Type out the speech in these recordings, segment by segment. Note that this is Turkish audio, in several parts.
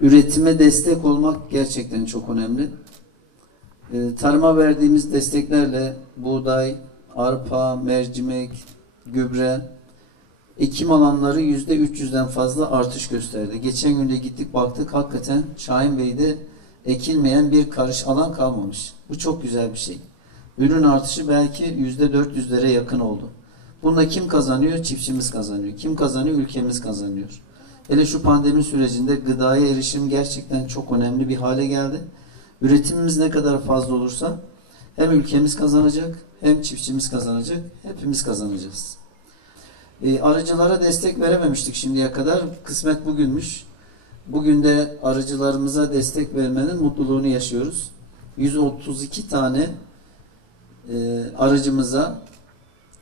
Üretime destek olmak gerçekten çok önemli. Tarıma verdiğimiz desteklerle buğday, arpa, mercimek, gübre, ekim alanları %300'den fazla artış gösterdi. Geçen gün de gittik baktık, hakikaten Şahinbey'de ekilmeyen bir karış alan kalmamış. Bu çok güzel bir şey. Ürün artışı belki %400'lere yakın oldu. Bunda kim kazanıyor? Çiftçimiz kazanıyor. Kim kazanıyor? Ülkemiz kazanıyor. Hele şu pandemi sürecinde gıdaya erişim gerçekten çok önemli bir hale geldi. Üretimimiz ne kadar fazla olursa hem ülkemiz kazanacak, hem çiftçimiz kazanacak, hepimiz kazanacağız. Arıcılara destek verememiştik şimdiye kadar. Kısmet bugünmüş. Bugün de arıcılarımıza destek vermenin mutluluğunu yaşıyoruz. 132 tane arıcımıza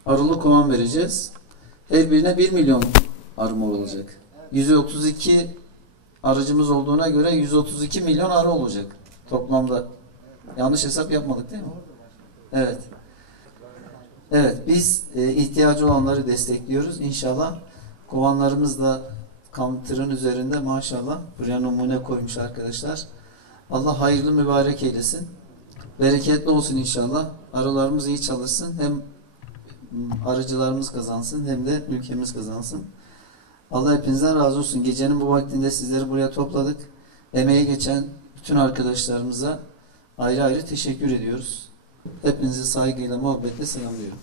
arılı kovan vereceğiz. Her birine 1 milyon arı mor olacak. 132 arıcımız olduğuna göre 132 milyon arı olacak toplamda. Yanlış hesap yapmadık değil mi? Evet. Evet, biz ihtiyacı olanları destekliyoruz. İnşallah kovanlarımız da tırın üzerinde maşallah buraya numune koymuş arkadaşlar. Allah hayırlı mübarek eylesin. Bereketli olsun inşallah. Arılarımız iyi çalışsın. Hem arıcılarımız kazansın hem de ülkemiz kazansın. Allah hepinizden razı olsun. Gecenin bu vaktinde sizleri buraya topladık. Emeğe geçen bütün arkadaşlarımıza ayrı ayrı teşekkür ediyoruz. Hepinizi saygıyla, muhabbetle selamlıyorum.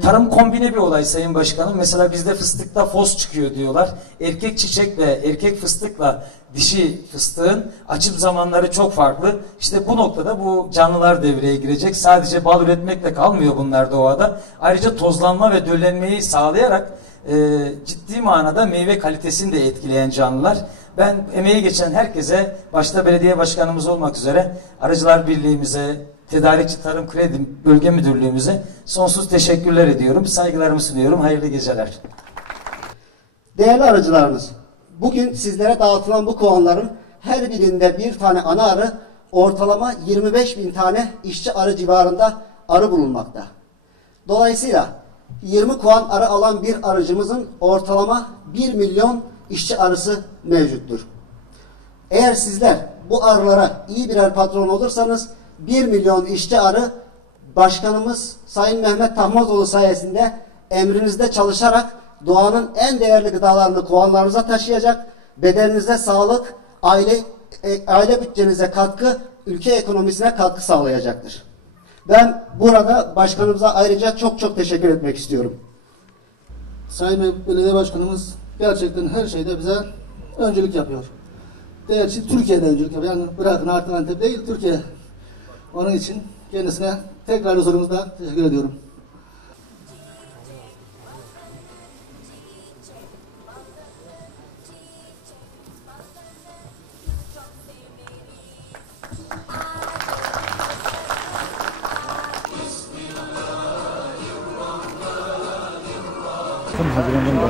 Tarım kombine bir olay Sayın Başkanım. Mesela bizde fıstıkta fos çıkıyor diyorlar. Erkek çiçekle, erkek fıstıkla dişi fıstığın açım zamanları çok farklı. İşte bu noktada bu canlılar devreye girecek. Sadece bal üretmekle kalmıyor bunlar doğada. Ayrıca tozlanma ve döllenmeyi sağlayarak ciddi manada meyve kalitesini de etkileyen canlılar. Ben emeği geçen herkese, başta belediye başkanımız olmak üzere Arıcılar Birliğimize, Tedarikçi Tarım Kredi Bölge Müdürlüğümüze sonsuz teşekkürler ediyorum. Saygılarımı sunuyorum. Hayırlı geceler. Değerli arıcılarımız, bugün sizlere dağıtılan bu kovanların her birinde bir tane ana arı, ortalama 25.000 tane işçi arı civarında arı bulunmakta. Dolayısıyla 20 kovan arı alan bir arıcımızın ortalama 1 milyon işçi arısı mevcuttur. Eğer sizler bu arılara iyi birer patron olursanız 1 milyon işçi arı Başkanımız Sayın Mehmet Tahmazoğlu sayesinde emrinizde çalışarak doğanın en değerli gıdalarını kovanlarınıza taşıyacak, bedeninize sağlık, aile bütçenize katkı, ülke ekonomisine katkı sağlayacaktır. Ben burada başkanımıza ayrıca çok teşekkür etmek istiyorum. Sayın Belediye Başkanımız gerçekten her şeyde bize öncülük yapıyor. Gerçi Türkiye'de öncülük yapıyor. Yani bırakın artık Antep değil, Türkiye. Onun için kendisine tekrar huzurumuzda teşekkür ediyorum.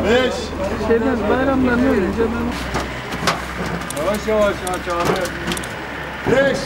Beş. Bayramdan önce ben... Yavaş yavaş abi. 5.